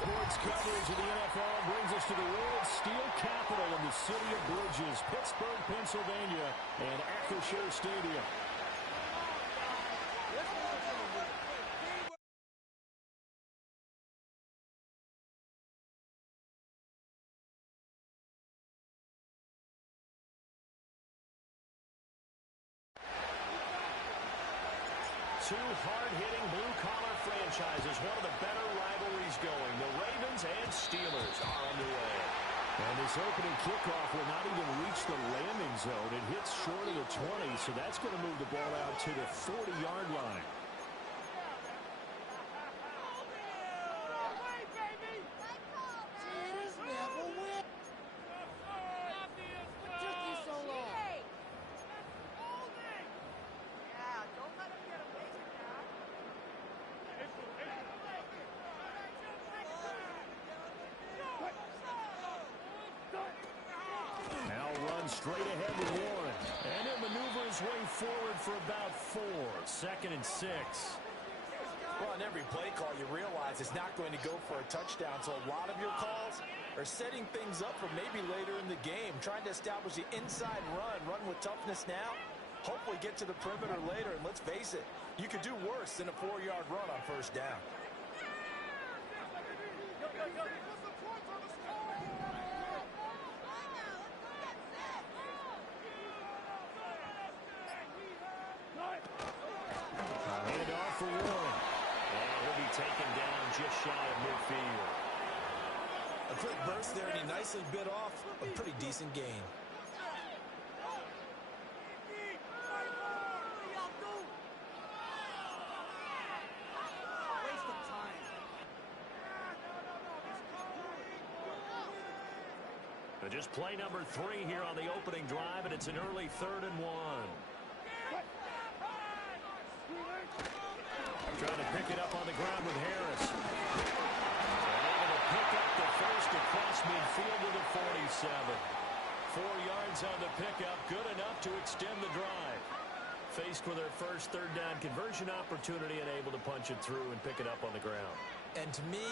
Sports coverage of the NFL brings us to the world's steel capital in the city of bridges, Pittsburgh, Pennsylvania, and Acrisure Stadium. Two hard-hitting blue-collar franchises, one of the better rivalries going. The Ravens and Steelers are underway. And this opening kickoff will not even reach the landing zone. It hits short of the 20, so that's going to move the ball out to the 40-yard line. Straight ahead with Warren. And he'll maneuver his way forward for about 4. 2nd and 6. Well, on every play call, you realize it's not going to go for a touchdown. So a lot of your calls are setting things up for maybe later in the game, trying to establish the inside run with toughness now, hopefully get to the perimeter later. And let's face it, you could do worse than a 4-yard run on first down. For Warren. And he'll be taken down just shy of midfield. A quick burst there, and he nicely bit off a pretty decent gain. But just play number 3 here on the opening drive, and it's an early 3rd and 1. Trying to pick it up on the ground with Harris. And able to pick up the first across midfield to the 47. 4 yards on the pickup, good enough to extend the drive. Faced with their first 3rd down conversion opportunity and able to punch it through and pick it up on the ground. And to me,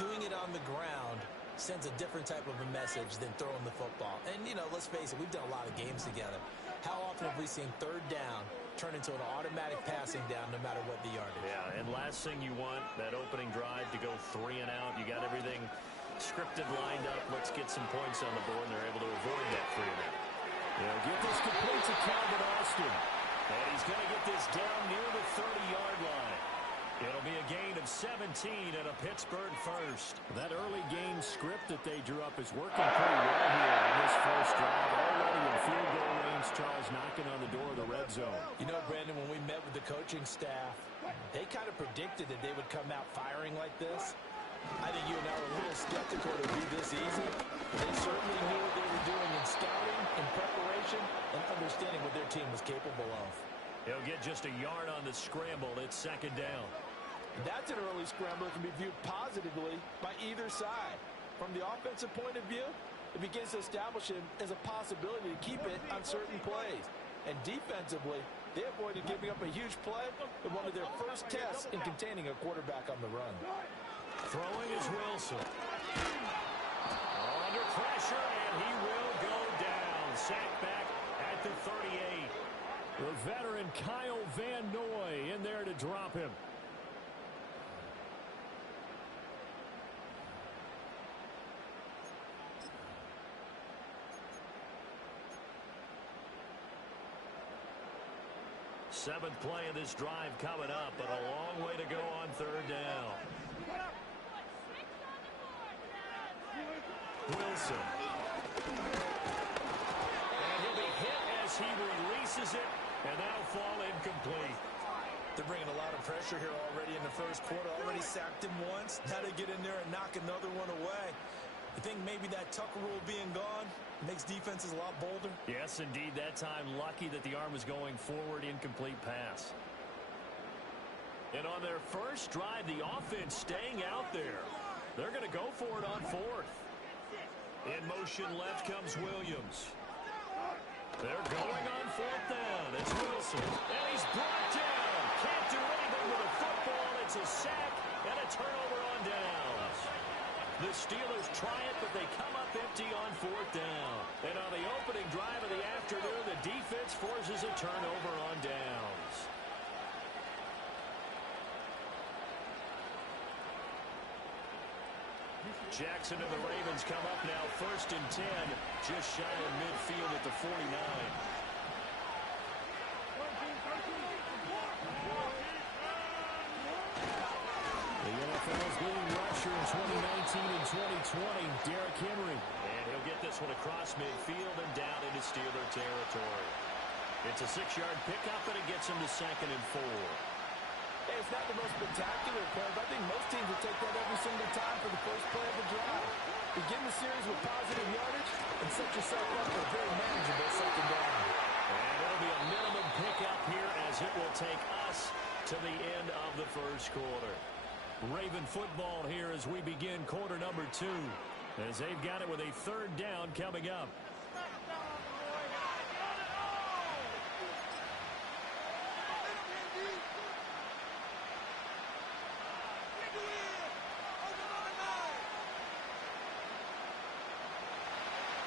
doing it on the ground sends a different type of a message than throwing the football. And, you know, let's face it, we've done a lot of games together. How often have we seen 3rd down turn into an automatic passing down no matter what the yardage? Yeah, and last thing you want, that opening drive to go 3 and out. You got everything scripted, lined up. Let's get some points on the board, and they're able to avoid that 3 and out. They'll get this complete to Calvin Austin. And he's going to get this down near the 30-yard line. It'll be a gain of 17 and a Pittsburgh first. That early game script that they drew up is working pretty well here in this first drive. Already in field goal range, Charles knocking on the door of the red zone. You know, Brandon, when we met with the coaching staff, they kind of predicted that they would come out firing like this. I think you and I were a little skeptical it would be this easy. They certainly knew what they were doing in scouting, in preparation, and understanding what their team was capable of. He'll get just a yard on the scramble. It's 2nd down. That's an early scramble that can be viewed positively by either side. From the offensive point of view, it begins to establish him as a possibility to keep it on certain plays. And defensively, they avoided giving up a huge play in one of their first tests in containing a quarterback on the run. Throwing is Wilson. Under pressure, and he will go down. Sacked back at the 38. The veteran Kyle Van Noy in there to drop him. Seventh play of this drive coming up, but a long way to go on 3rd down. Wilson. And he'll be hit as he releases it, and that'll fall incomplete. They're bringing a lot of pressure here already in the first quarter. Already sacked him once. Now they get in there and knock another one away. I think maybe that Tucker rule being gone makes defenses a lot bolder. Yes, indeed. That time, lucky that the arm was going forward. Incomplete pass. And on their first drive, the offense staying out there. They're going to go for it on 4th. In motion left comes Williams. They're going on 4th down. It's Wilson. And he's brought down. Can't do anything with a football. It's a sack and a a turnover on downs. The Steelers try it, but they come up empty on fourth down. And on the opening drive of the afternoon, the defense forces a turnover on downs. Jackson and the Ravens come up now, 1st and 10, just shy of midfield at the 49. The NFL's leading rusher in 2019 and 2020, Derrick Henry. And he'll get this one across midfield and down into Steeler territory. It's a 6-yard pickup, and it gets him to 2nd and 4. Hey, it's not the most spectacular play, but I think most teams will take that every single time for the first play of the drive. Begin the series with positive yardage and set yourself up for a very manageable 2nd down. And it'll be a minimum pickup here as it will take us to the end of the first quarter. Raven football here as we begin quarter number 2, as they've got it with a 3rd down coming up.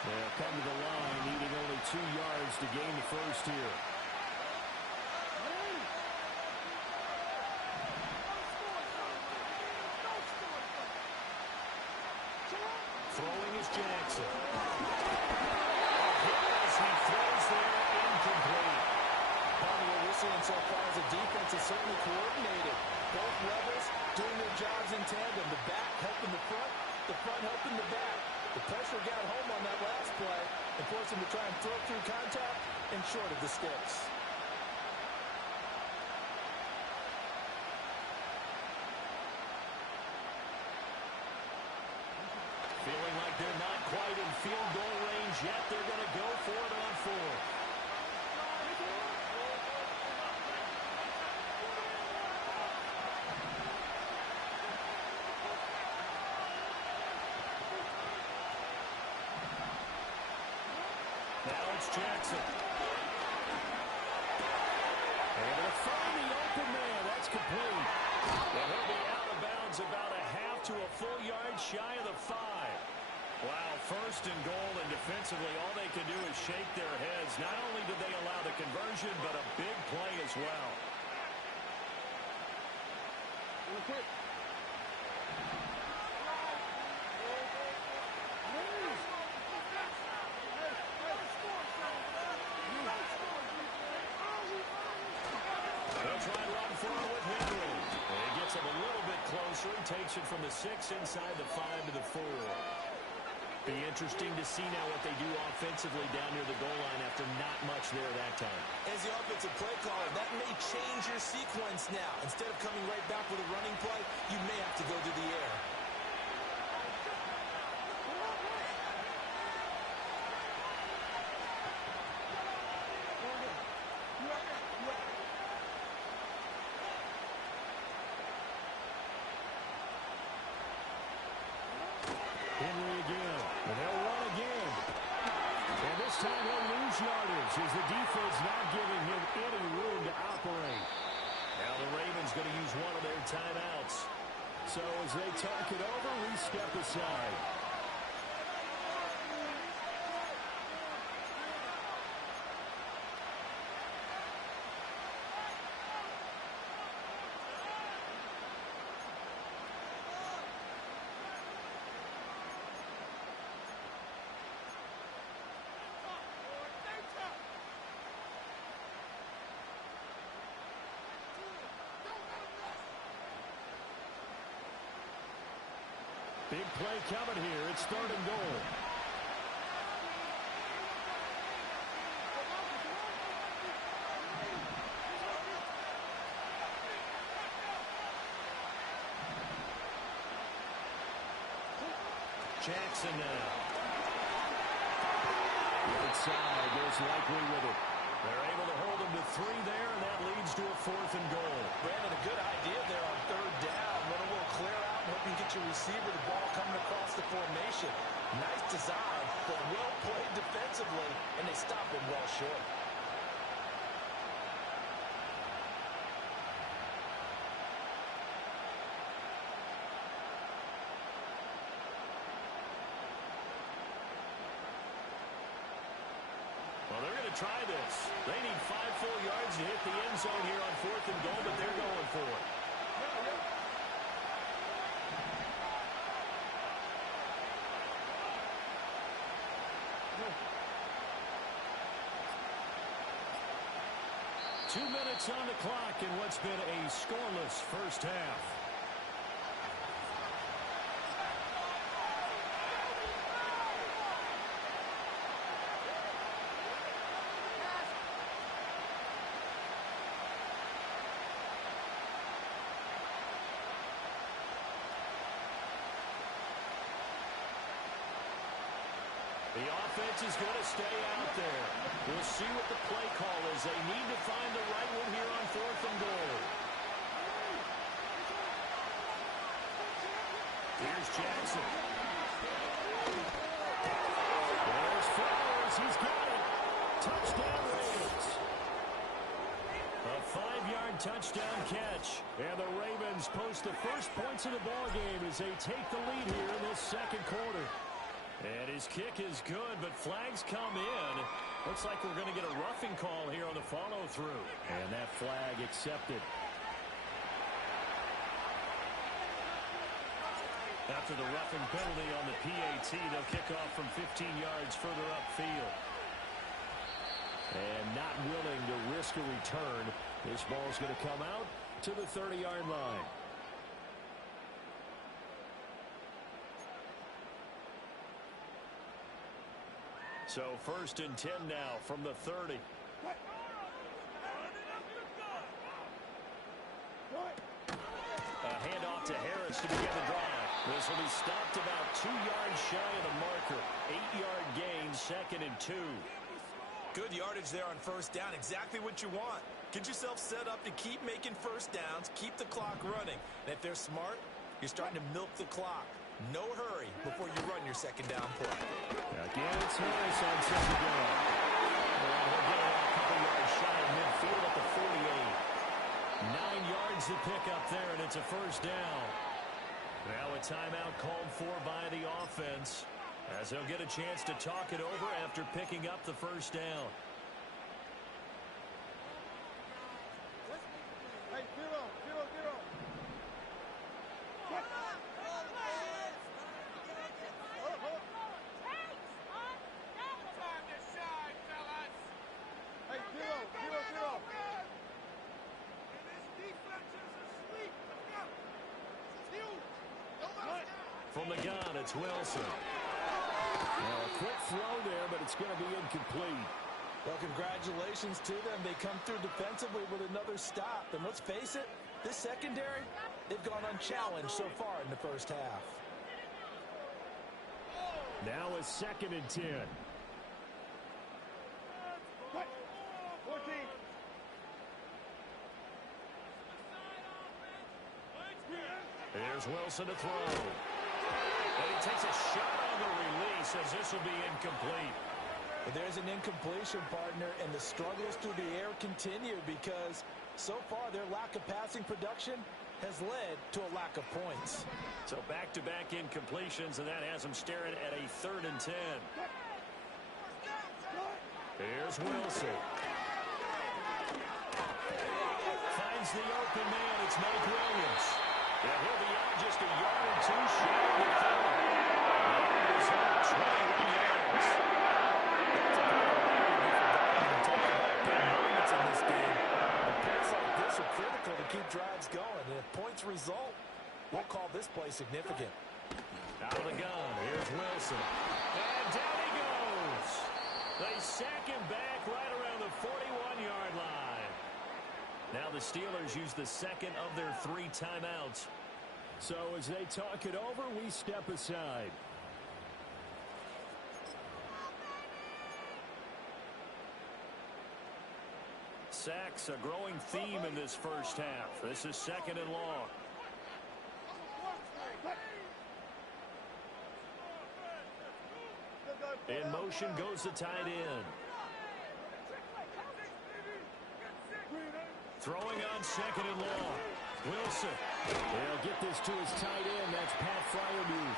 They'll come to the line, needing only 2 yards to gain the first here. Throwing is Jackson. As he throws there, incomplete. Part of what we're seeing so far as a defense is certainly coordinated. Both levels doing their jobs in tandem. The back helping the front helping the back. The pressure got home on that last play and forced him to try and throw through contact and short of the sticks. Feeling like they're not quite in field goal range yet. They're going to go for it on 4th. Now it's Jackson. Able to find the open man. That's complete. And he'll be out of bounds about a half to a full yard shy of the 5. Wow, 1st and goal, and defensively all they can do is shake their heads. Not only did they allow the conversion, but a big play as well. They'll try and run for it with Henry. And he gets him a little bit closer and takes it from the 6 inside the 5 to the 4. Be interesting to see now what they do offensively down near the goal line after not much there that time. As the offensive play caller, that may change your sequence now. Instead of coming right back with a running play, you may have to go to the air. Henry again, and they'll run again. And this time he'll lose yardage as the defense not giving him any room to operate. Now the Ravens going to use one of their timeouts. So as they talk it over, we step aside. Big play coming here. It's 3rd and goal. Jackson now. Right side goes likely with it. They're able to hold him to 3 there, and that leads to a 4th and goal. Brandon, a good idea there on 3rd down. Run a little clear out and hope you get your receiver the ball coming across the formation. Nice design, but well played defensively, and they stop him well short. try this. They need 5 full yards to hit the end zone here on 4th and goal, but they're going for it. 2 minutes on the clock in what's been a scoreless first half. The offense is going to stay out there. We'll see what the play call is. They need to find the right one here on 4th and goal. Here's Jackson. There's Flowers. He's got it. Touchdown Ravens. A 5-yard touchdown catch. And the Ravens post the first points of the ballgame as they take the lead here in this second quarter. And his kick is good, but flags come in. Looks like we're going to get a roughing call here on the follow-through. And that flag accepted. After the roughing penalty on the PAT, they'll kick off from 15 yards further upfield. And not willing to risk a return, this ball's going to come out to the 30-yard line. So 1st and 10 now from the 30. A handoff to Harris to begin the drive. This will be stopped about 2 yards shy of the marker. 8-yard gain, 2nd and 2. Good yardage there on 1st down. Exactly what you want. Get yourself set up to keep making 1st downs, keep the clock running. And if they're smart, you're starting to milk the clock. No hurry before you run your 2nd down play. Again, it's Harris on 2nd down. And he'll get it a couple yards shy of midfield at the 48. 9 yards to pick up there, and it's a 1st down. Now a timeout called for by the offense as they'll get a chance to talk it over after picking up the 1st down. Hey, get on. From the gun, it's Wilson. Now a quick throw there, but it's going to be incomplete. Well, congratulations to them. They come through defensively with another stop. And let's face it, this secondary, they've gone unchallenged so far in the 1st half. Now a 2nd and 10. Here's Wilson to throw. And he takes a shot on the release as this will be incomplete. But there's an incompletion, partner, and the struggles through the air continue because so far their lack of passing production has led to a lack of points. So back-to-back incompletions, and that has them staring at a 3rd and 10. Here's Wilson. Finds the open man. It's Mike Williams. And he'll be out just a yard or 2 shy of the 30. That is out 21 yards. Moments in this game. And plays like this are critical to keep drives going. And if points result, we'll call this play significant. Out of the gun. Here's Wilson. And down he goes. They sack him back right around the 41-yard line. Now the Steelers use the 2nd of their 3 timeouts. So as they talk it over, we step aside. Sacks, a growing theme in this 1st half. This is 2nd and long. In motion goes the tight end. Throwing on 2nd and long. Wilson. They'll get this to his tight end. That's Pat Fryermuth.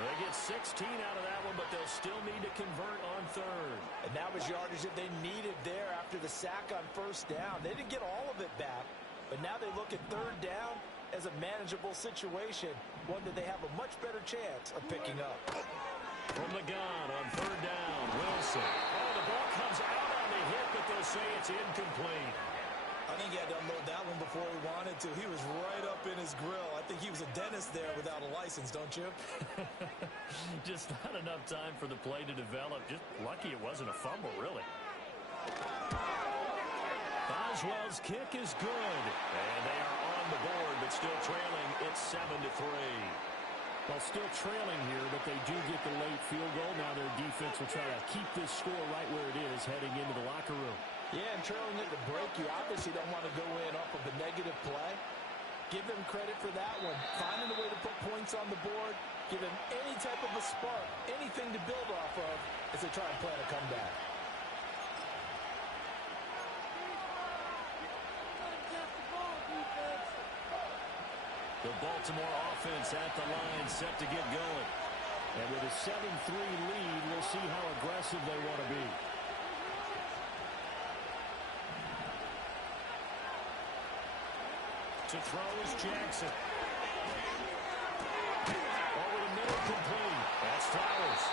They get 16 out of that one, but they'll still need to convert on third. And that was yardage that they needed there after the sack on first down. They didn't get all of it back, but now they look at third down as a manageable situation, one that they have a much better chance of picking up. From the gun on third down, Wilson. Oh, the ball comes out on the hit, but they'll say it's incomplete. I think he had to unload that one before he wanted to. He was right up in his grill. I think he was a dentist there without a license, don't you? Just not enough time for the play to develop. Just lucky it wasn't a fumble, really. Boswell's kick is good. And they are on the board, but still trailing. It's 7-3. Well, still trailing here, but they do get the late field goal. Now their defense will try to keep this score right where it is heading into the locker room. Yeah, and trailing at the break, you obviously don't want to go in off of a negative play. Give them credit for that one. Finding a way to put points on the board, give them any type of a spark, anything to build off of as they try and plan a comeback. The Baltimore offense at the line, set to get going. And with a 7-3 lead, we'll see how aggressive they want to be. To throw is Jackson. Over the middle, complete. That's Flowers.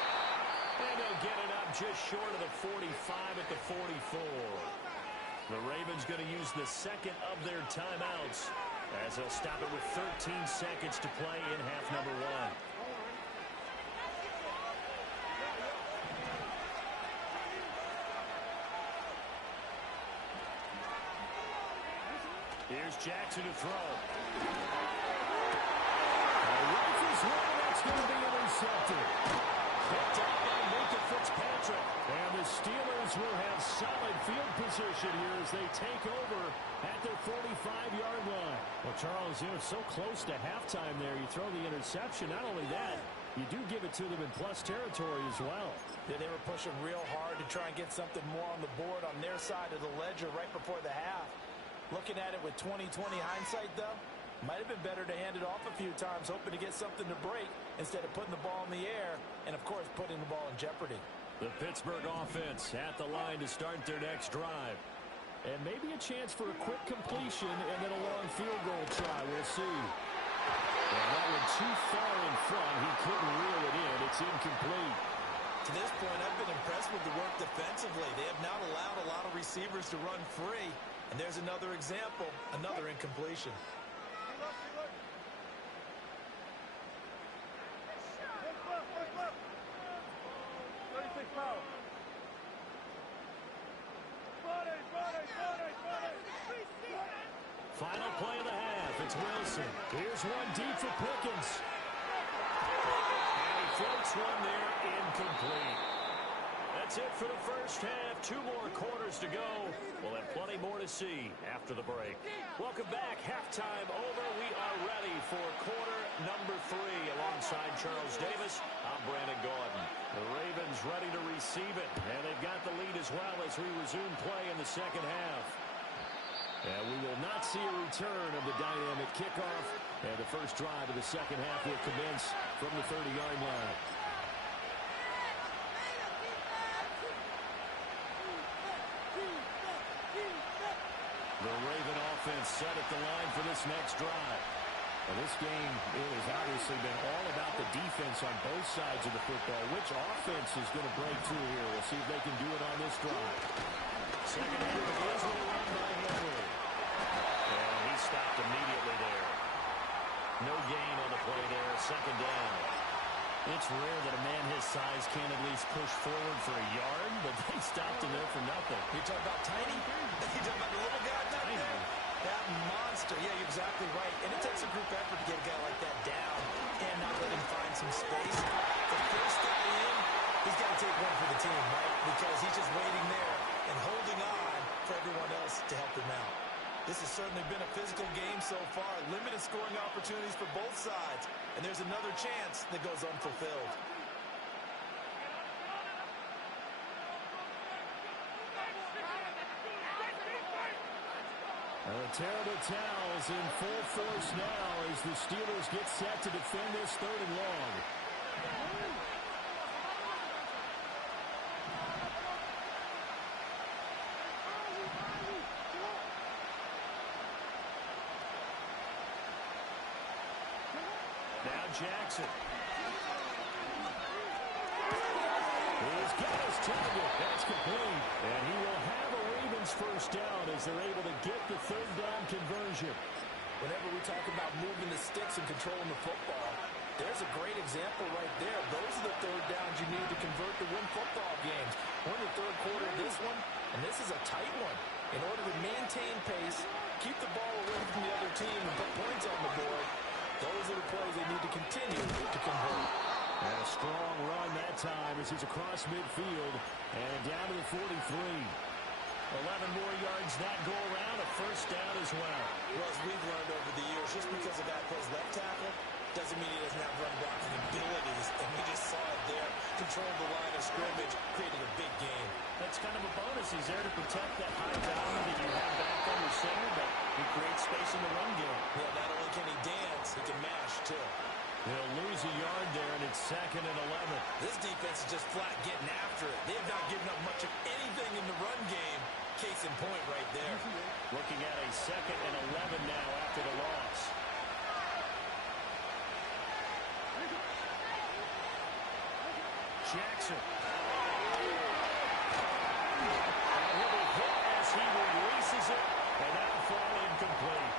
And they'll get it up just short of the 45 at the 44. The Ravens going to use the second of their timeouts as they'll stop it with 13 seconds to play in half number one. Here's Jackson to throw. Rifles one, that's going to be intercepted. Picked up by Minka Fitzpatrick. And the Steelers will have solid field position here as they take over at their 45-yard line. Well, Charles, you know, so close to halftime there. You throw the interception. Not only that, you do give it to them in plus territory as well. Yeah, they were pushing real hard to try and get something more on the board on their side of the ledger right before the half. Looking at it with 20/20 hindsight, though, might have been better to hand it off a few times, hoping to get something to break instead of putting the ball in the air and, of course, putting the ball in jeopardy. The Pittsburgh offense at the line to start their next drive. And maybe a chance for a quick completion and then a long field goal try. We'll see. And that one too far in front. He couldn't reel it in. It's incomplete. To this point, I've been impressed with the work defensively. They have not allowed a lot of receivers to run free. And there's another example, another incompletion. Final play of the half. It's Wilson. Here's one deep for Pickens. And he floats one there, incomplete. That's it for the first half. 2 more quarters to go. We'll have plenty more to see after the break. Welcome back. Halftime over. We are ready for quarter number 3. Alongside Charles Davis, I'm Brandon Gordon. The Ravens ready to receive it. And they've got the lead as well as we resume play in the second half. And we will not see a return of the dynamic kickoff. And the first drive of the second half will commence from the 30-yard line. The Raven offense set at the line for this next drive. And this game, it has obviously been all about the defense on both sides of the football. Which offense is going to break through here? We'll see if they can do it on this drive. Second half begins with a run by Henry. And he stopped immediately there. No gain on the play there. Second down. It's rare that a man his size can't at least push forward for a yard, but they stopped him there for nothing. You talk about tiny? You talk about the little guy back there? That monster. Yeah, you're exactly right. And it takes a group effort to get a guy like that down and not let him find some space. The first guy in, he's got to take one for the team, right? Because he's just waiting there and holding on for everyone else to help him out. This has certainly been a physical game so far. Limited scoring opportunities for both sides. And there's another chance that goes unfulfilled. The terrible towels in full force now as the Steelers get set to defend this 3rd and long. Now Jackson. He's got his target. That's complete. And he will have a Ravens first down as they're able to get the third down conversion. Whenever we talk about moving the sticks and controlling the football, there's a great example right there. Those are the third downs you need to convert to win football games. We're in the third quarter of this one, and this is a tight one. In order to maintain pace, keep the ball away from the other team, and put points on the board, those are the plays they need to continue to convert. And a strong run that time as he's across midfield and down to the 43. 11 more yards that go around, a first down as well. Well, as we've learned over the years, just because a guy plays left tackle doesn't mean he doesn't have run blocking abilities, and we just saw it there. Controlled the line of scrimmage, created a big game. That's kind of a bonus. He's there to protect that high value that you have back under center, but he creates space in the run game. Yeah, not only can he dance, he can mash, too. He'll lose a yard there, and it's 2nd and 11. This defense is just flat getting after it. They have not given up much of anything in the run game. Case in point right there. Looking at a 2nd and 11 now after the loss. Jackson. And he'll be hit as he releases it, and that'll fall incomplete.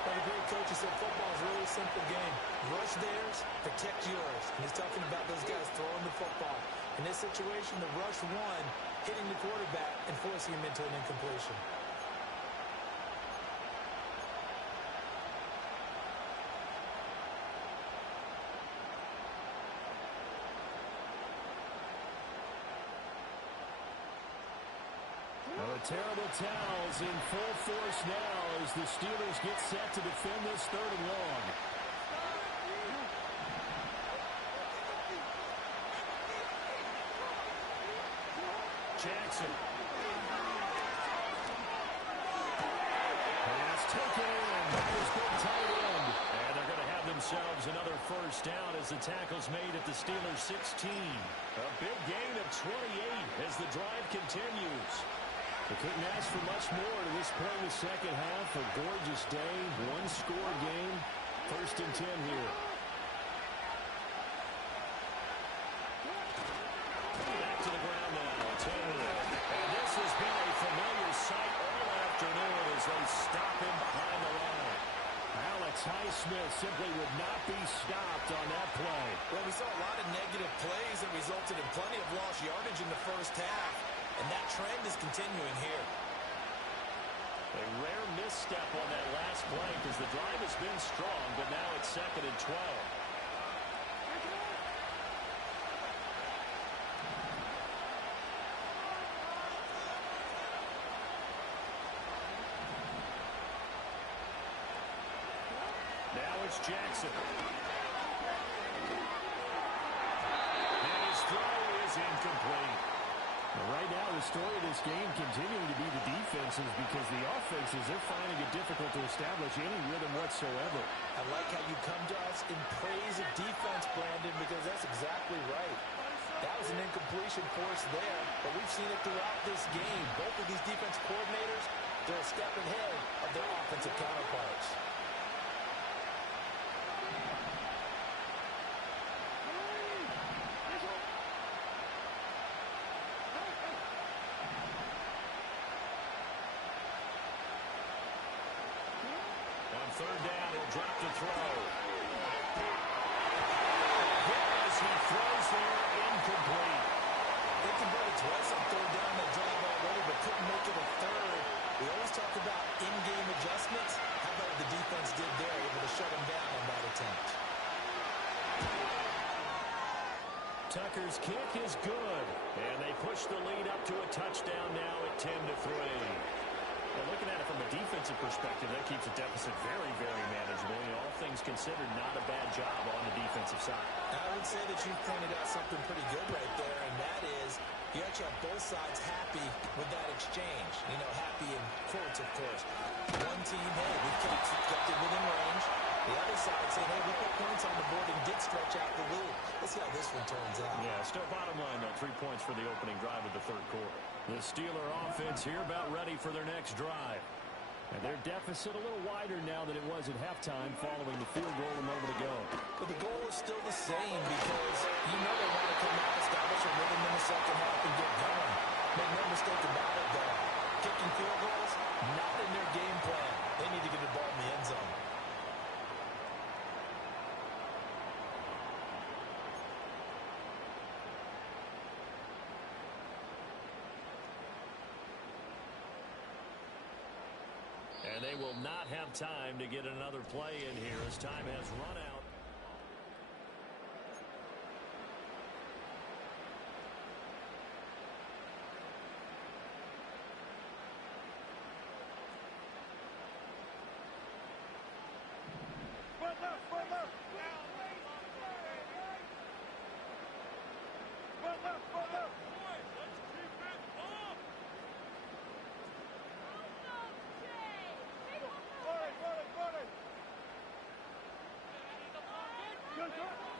Well, the great coach said football is a really simple game. Rush theirs, protect yours. And he's talking about those guys throwing the football. In this situation, the rush won, hitting the quarterback and forcing him into an incompletion. Well, the terrible towels in full force now as the Steelers get set to defend this 3rd and long. Jackson. Pass taken in. That is big tight end. And they're going to have themselves another first down as the tackle's made at the Steelers 16. A big gain of 28 as the drive continues. They couldn't ask for much more to this play in the second half. A gorgeous day, one-score game. 1st and 10 here. Back to the ground now. Taylor. And this has been a familiar sight all afternoon as they stop him behind the line. Alex Highsmith simply would not be stopped on that play. Well, we saw a lot of negative plays that resulted in plenty of lost yardage in the first half. And that trend is continuing here. A rare misstep on that last play because the drive has been strong, but now it's 2nd and 12. Now it's Jackson. And his throw is incomplete. Right now, the story of this game continuing to be the defenses because the offenses, they're finding it difficult to establish any rhythm whatsoever. I like how you come to us in praise of defense, Brandon, because that's exactly right. That was an incompletion force there, but we've seen it throughout this game. Both of these defense coordinators, they're a step ahead of their offensive counterparts. Third down, he'll drop the throw. As he throws there, incomplete. They converted twice on third down that drive already, but couldn't make it a third. We always talk about in-game adjustments. How about what the defense did there, able to shut him down on that attempt? Tucker's kick is good, and they push the lead up to a touchdown now at 10-3. Well, looking at it from a defensive perspective, that keeps the deficit very, very manageable. You know, all things considered, not a bad job on the defensive side. I would say that you pointed out something pretty good right there, and that is you actually have both sides happy with that exchange. You know, happy in quotes, of course. One team, hey, we kept it within range. The other side saying, hey, we put points on the board and did stretch out the lead. Let's see how this one turns out. Yeah, still bottom line, though. 3 points for the opening drive of the third quarter. The Steeler offense here about ready for their next drive. And their deficit a little wider now than it was at halftime following the field goal a moment ago. But the goal is still the same because you know they want to come out, establish a rhythm in the second half, and get going. Make no mistake about it, though. Kicking field goals, not in their game plan. They need to get the ball in the end zone. And they will not have time to get another play in here as time has run out.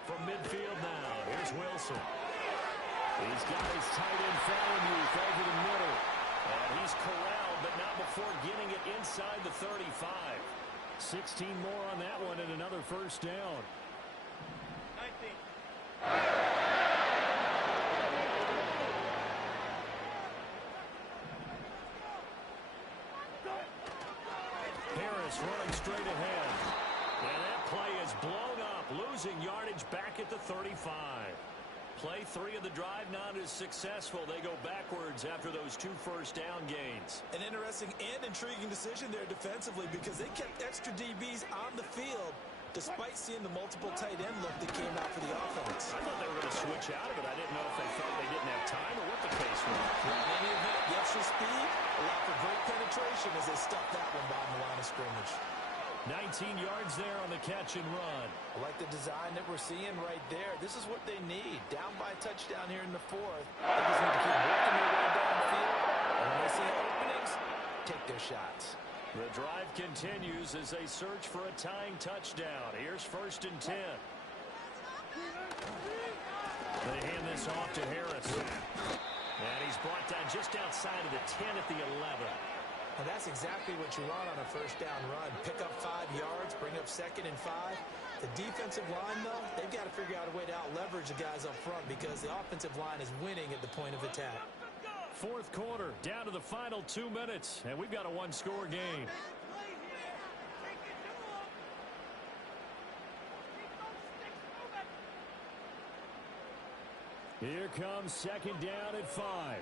From midfield now, here's Wilson. He's got his tight end Fallon-Youth over the middle. And he's corralled, but not before getting it inside the 35. 16 more on that one and another first down. 19. Harris running straight ahead. And that play is blown up, losing yardage back at the 35. Play 3 of the drive not as successful. They go backwards after those 2 first down gains. An interesting and intriguing decision there defensively because they kept extra DBs on the field despite seeing the multiple tight end look that came out for the offense. I thought they were going to switch out of it. I didn't know if they felt they didn't have time or what the case was. In any event, the extra speed allowed for great penetration as they stuffed that one behind the line of scrimmage. 19 yards there on the catch and run. I like the design that we're seeing right there. This is what they need. Down by a touchdown here in the 4th. They just need to keep working their way downfield. And when they see openings, take their shots. The drive continues as they search for a tying touchdown. Here's 1st and 10. They hand this off to Harris. And he's brought down just outside of the 10 at the 11. And that's exactly what you want on a first down run. Pick up 5 yards, bring up 2nd and 5. The defensive line, though, they've got to figure out a way to out-leverage the guys up front because the offensive line is winning at the point of attack. 4th quarter, down to the final 2 minutes, and we've got a 1-score game. Here comes 2nd down at 5.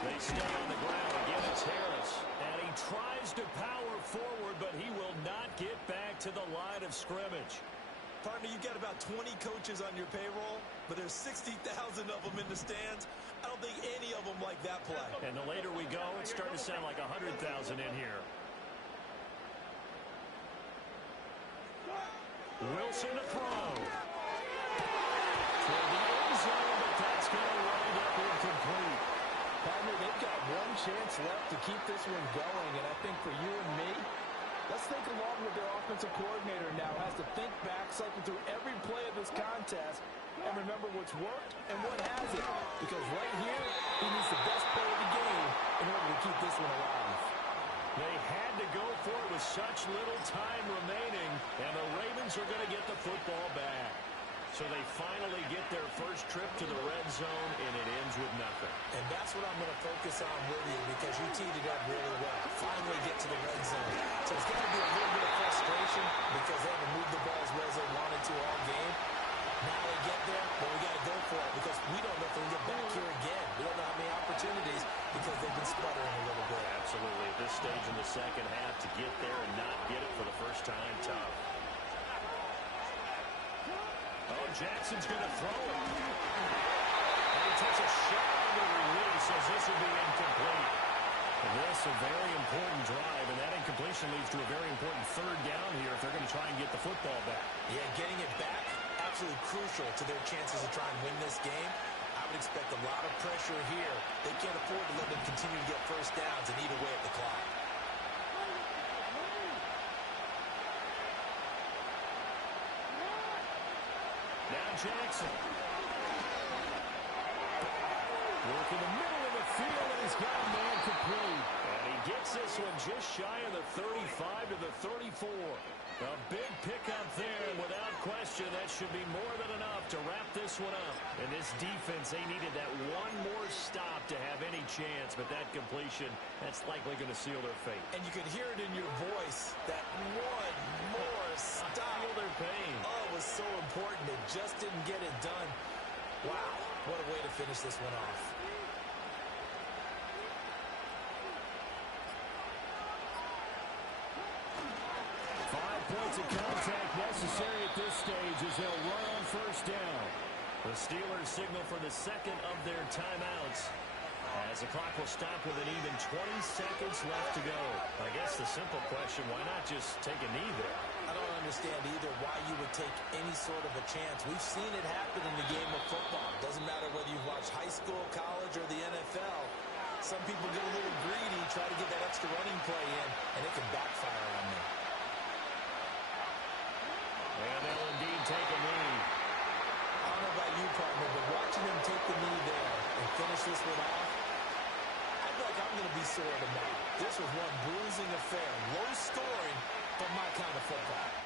They stay on the ground. Again, it's Harris. And he tries to power forward, but he will not get back to the line of scrimmage. Partner, you've got about 20 coaches on your payroll, but there's 60,000 of them in the stands. I don't think any of them like that play. And the later we go, it's starting to sound like 100,000 in here. Wilson to throw. For the end zone, but that's going to wind up incomplete. Partner, they've got one chance left to keep this one going, and I think for you and me, let's think along with their offensive coordinator now has to think back, cycle through every play of this contest, and remember what's worked and what hasn't. Because right here, he needs the best play of the game in order to keep this one alive. They had to go for it with such little time remaining, and the Ravens are going to get the football back. So they finally get their first trip to the red zone, and it ends with nothing. And that's what I'm going to focus on with you because you teed it up really well. Finally get to the red zone. So it's going to be a little bit of frustration because they haven't moved the ball as well as they wanted to all game. Now they get there, but we got to go for it because we don't know if we can get back here again. We don't know how many opportunities because they've been sputtering a little bit. Absolutely. At this stage in the second half, to get there and not get it for the first time, tough. Oh, Jackson's going to throw it. And he takes a shot on the release as this will be incomplete. And this a very important drive, and that incompletion leads to a very important 3rd down here if they're going to try and get the football back. Yeah, getting it back, absolutely crucial to their chances to try and win this game. I would expect a lot of pressure here. They can't afford to let them continue to get first downs and eat away at the clock. Now Jackson. Work in the middle of the field, and he's got a man complete. And he gets this one just shy of the 35 to the 34. A big pickup there, and without question, that should be more than enough to wrap this one up. And this defense, they needed that one more stop to have any chance, but that completion, that's likely going to seal their fate. And you could hear it in your voice, that one more stop. Feel their pain. Oh, it was so important. It just didn't get it done. Wow, what a way to finish this one off. Points of contact necessary at this stage as they'll run on first down. The Steelers signal for the second of their timeouts as the clock will stop with an even 20 seconds left to go. I guess the simple question, why not just take a knee there? I don't understand either why you would take any sort of a chance. We've seen it happen in the game of football. Doesn't matter whether you've watched high school, college, or the NFL. Some people get a little greedy, try to get that extra running play in, and it can backfire on them. And they'll indeed take a knee. I don't know about you, partner, but watching them take the knee there and finish this one off, I feel like I'm going to be sore tomorrow. This was one bruising affair. Low scoring, but my kind of football.